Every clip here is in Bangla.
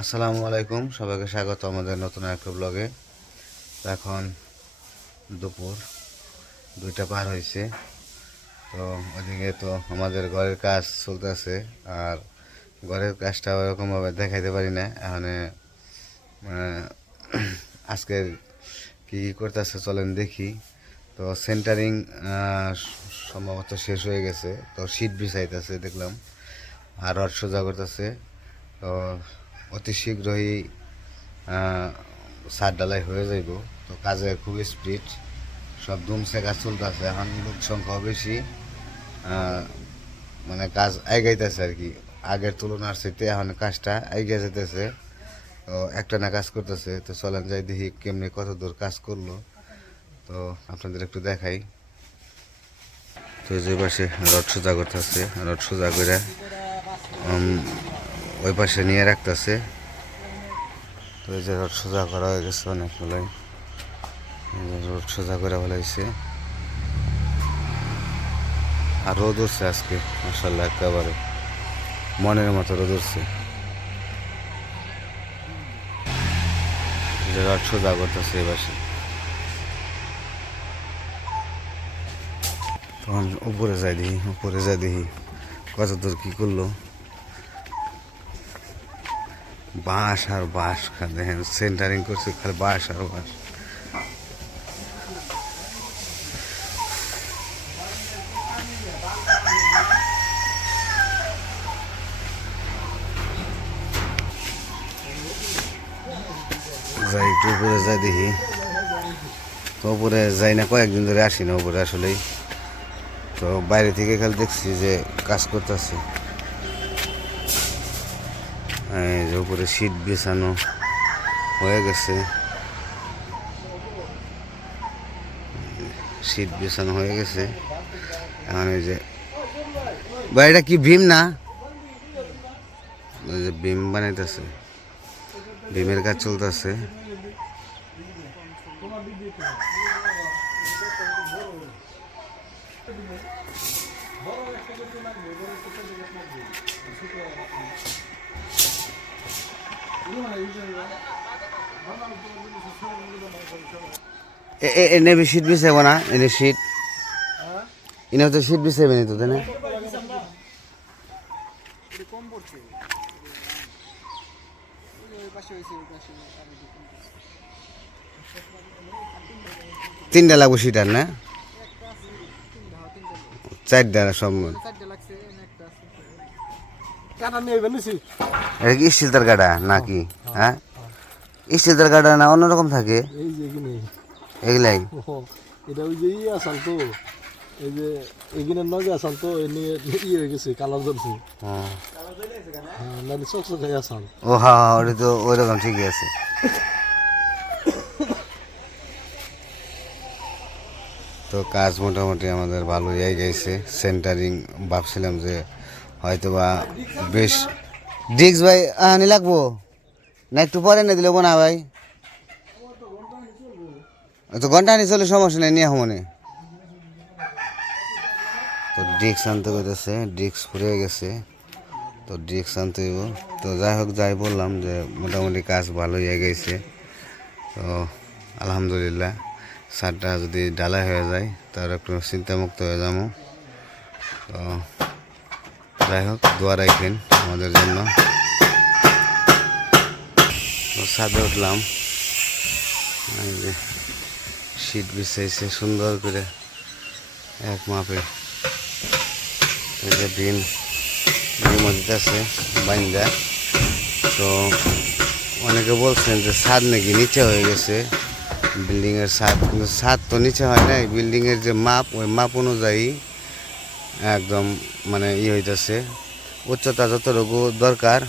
আসসালামু আলাইকুম, সবাইকে স্বাগত আমাদের নতুন একটা ব্লগে। এখন দুপুর 2টা পার হয়েছে। তো ওদিকে তো আমাদের ঘরের কাজ চলতেছে, আর ঘরের কাজটা ওরকমভাবে দেখাইতে পারি না এখন। আজকে কী কী করতেছে চলেন দেখি। তো সেন্টারিং সম্ভবত শেষ হয়ে গেছে, তো শীট বিছাইতেছে দেখলাম, আর রড সোজা করতেছে। তো অতি শীঘ্রই ছাদ ঢালাই হয়ে যাইব। তো কাজে খুব স্পিড, সব ধুমসে কাজ চলতেছে। এখন লোক সংখ্যাও বেশি, মানে কাজ এগাইতেছে আর কি। আগের তুলনার সাথে এখন কাজটা এগিয়ে যেতেছে। তো একটা না কাজ করতেছে। তো চলেন যাই দেখি কেমনি কত দূর কাজ করলো। তো আপনাদের একটু দেখাই। তো যে পাশে রড সোজা করতেছে, রড সোজা করে ওই পাশে নিয়ে রাখতেছে। তো এই যে রড সোজা করা হয়ে গেছে অনেকগুলোই, রোড সোজা করে ফেলাইছে। আর রোদ উঠছে আজকে মাশাআল্লাহ, একেবারে মনের মতো রোদ উঠছে। রড সোজা করতেছে এবারে। তখন উপরে যাই দেখি কত দূর কী করলো। বাঁশ আর বাঁশ, দেখেন সেন্টারিং করছে খালি বাঁশ আর বাঁশ। যাই একটু উপরে যাই দেখি। তো উপরে যাই না, কয়েকদিন ধরে আসি না উপরে আসলেই। তো বাইরে থেকে খালি দেখছি যে কাজ করতেছে। এই যে উপরে শীট বিছানো হয়ে গেছে, শীট বিছানো হয়ে গেছে। এখন এই যে বাড়িটা কি ভীম না, ওই যে ভীম বানাইতেছে, ভীমের কাজ চলতেছে। এনে শীত বিছাইব না, এনে শীত এনে তো শীত বিছাইবে নি তো তাই না? 3টা লাগবো শীত আর না, 4টা সব। এটা কি স্টিলটার গাড়া নাকি? হ্যাঁ, স্টিলটার গাড়া না অন্যরকম থাকে এগুলাই। এটা ওই যে ইয়ে আসাল তো, এই যে এগিনের নগে আসাল তো, এ নিয়ে ইয়ে হয়ে গেছে, কালার ধরছে। হ্যাঁ, নাহলে চকচকাই আসাল। ও হ্যাঁ, ওটা তো ওইরকম ঠিকই আছে। তো কাজ মোটামুটি আমাদের ভালোই গেছে। সেন্টারিং ভাবছিলাম যে হয়তো বা বেশ ডিস্ক ভাই আনি লাগবো না, একটু পরে না দিলে না ভাই? তো ঘন্টা আনি চলে, সমস্যা নেই, নিয়ে মনে। তো ডিস্ক আনতে করতেছে, ডিস্ক ফুরে গেছে, তো ডিস্ক আনতে হইব। তো যাই হোক, যাই বললাম যে মোটামুটি কাজ ভালোই গেছে। তো আলহামদুলিল্লাহ, ছাদটা যদি ঢালাই হয়ে যায় তার একটু চিন্তামুক্ত হয়ে যাবো। তো যাই হোক, দোয়া রাখবেন আমাদের জন্য। তো ছাদে উঠলাম, এই যে শীট বিছাইছে সুন্দর করে এক মাপে। এই যে ডিম মধ্যে আছে বাইন্দা। তো অনেকে বলছেন যে ছাদ নাকি নিচে হয়ে গেছে, বিল্ডিংয়ের ছাদ, কিন্তু ছাদ তো নিচে হয় নাই। বিল্ডিংয়ের যে মাপ, ওই মাপ অনুযায়ী একদম মানে হইতেছে, উচ্চতা যতটুকু দরকার,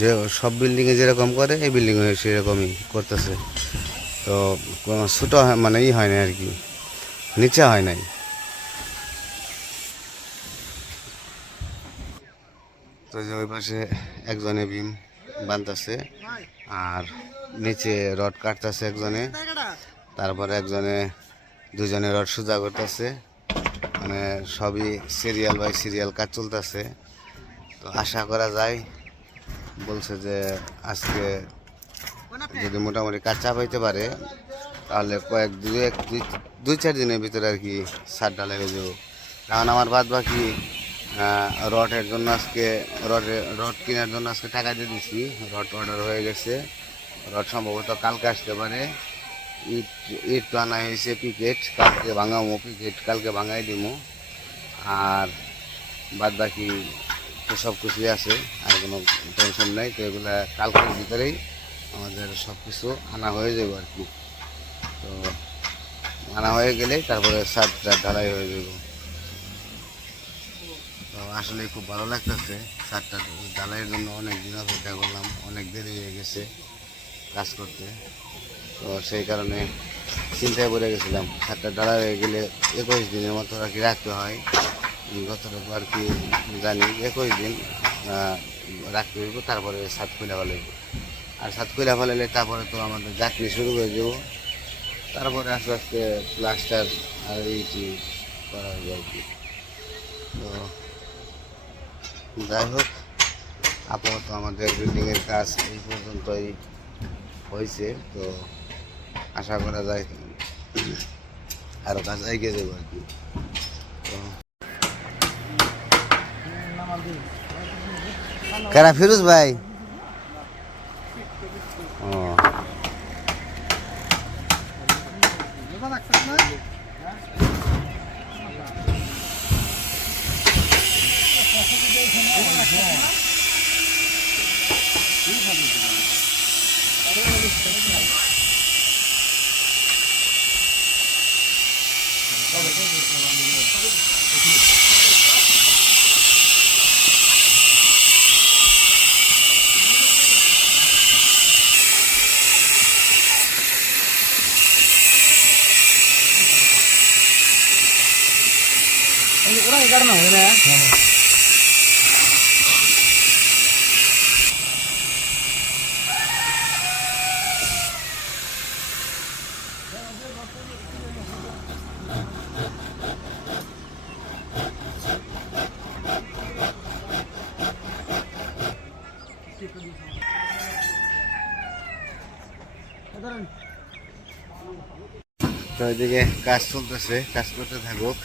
যে সব বিল্ডিংয়ে যেরকম করে এই বিল্ডিংয়ে সেরকমই করতেছে। তো কোনো ছোটো মানে হয় না আর কি, নিচে হয় নাই। তো যে ওই পাশে একজনে বিম বানতেছে, আর নিচে রড কাটতেছে একজনে, তারপরে একজনে, দুজনে রড সোজা করতেছে। মানে সবই সিরিয়াল বাই সিরিয়াল কাজ চলতেছে। তো আশা করা যায় বলছে যে আজকে যদি মোটামুটি কাজ চাপাইতে পারে তাহলে দুই চার দিনের ভিতরে আর কি ছাদ ঢালাই হয়ে যাবো। কারণ আমার বাদ বাকি রডের জন্য আজকে রড কেনার জন্য আজকে টাকা দিয়ে দিছি, রড অর্ডার হয়ে গেছে। রড সম্ভবত কালকে আসতে পারে। ইট ইট তো আনা হয়েছে পিকেট, কালকে ভাঙামো পিকেট, কালকে ভাঙাই দিমো। আর বাদ বাকি তো সব কিছুই আছে, আর কোনো টেনশন নেই। তো এগুলো কালকের ভিতরেই আমাদের সব কিছু আনা হয়ে যাবে আর কি। তো আনা হয়ে গেলে তারপরে ছাদটা ঢালাই হয়ে যাবে। তো আসলে খুব ভালো লাগতেছে ছাদটা ঢালাইয়ের জন্য। অনেক দিন অপেক্ষা করলাম, অনেক দেরি হয়ে গেছে কাজ করতে। তো সেই কারণে চিন্তায় পড়ে গেছিলাম। ছাদটা ঢালাই হয়ে গেলে 21 দিনের মতো আর কি রাখতে হয়। গতটুকু আর কি জানি 21 দিন রাখতে হইব, তারপরে ছাদ খুলে ফেলাইব। আর ছাদ খুলে ফেলাইলে তারপরে তো আমাদের গাঁথনি শুরু হয়ে যাব। তারপরে আস্তে আস্তে প্লাস্টার আর এইটি করা হবে আর কি। তো যাই হোক, আপাতত আমাদের বিল্ডিংয়ের কাজ এই পর্যন্তই হয়েছে। তো আশা করা যায় আরও কাজ এগিয়ে যাবো আর কি। তো কারা ফিরোজ ভাই? ও ওরা এই কারণে হয় না। তো এদিকে কাজ চলতেছে, কাজ করতে থাকুক।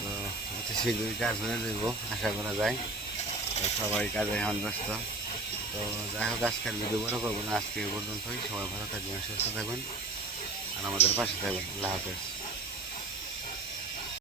তো অতি শীঘ্রই কাজ হয়ে যাব আশা করা যায়। তো সবাই কাজে এখন ব্যস্ত। তো যাই হোক, আজকের ভিডিও বড় করবো না, আজকে এই পর্যন্তই। সবাই ভালো থাকবেন, সুস্থ থাকবেন, আর আমাদের পাশে থাকবেন। আল্লাহ হাফেজ।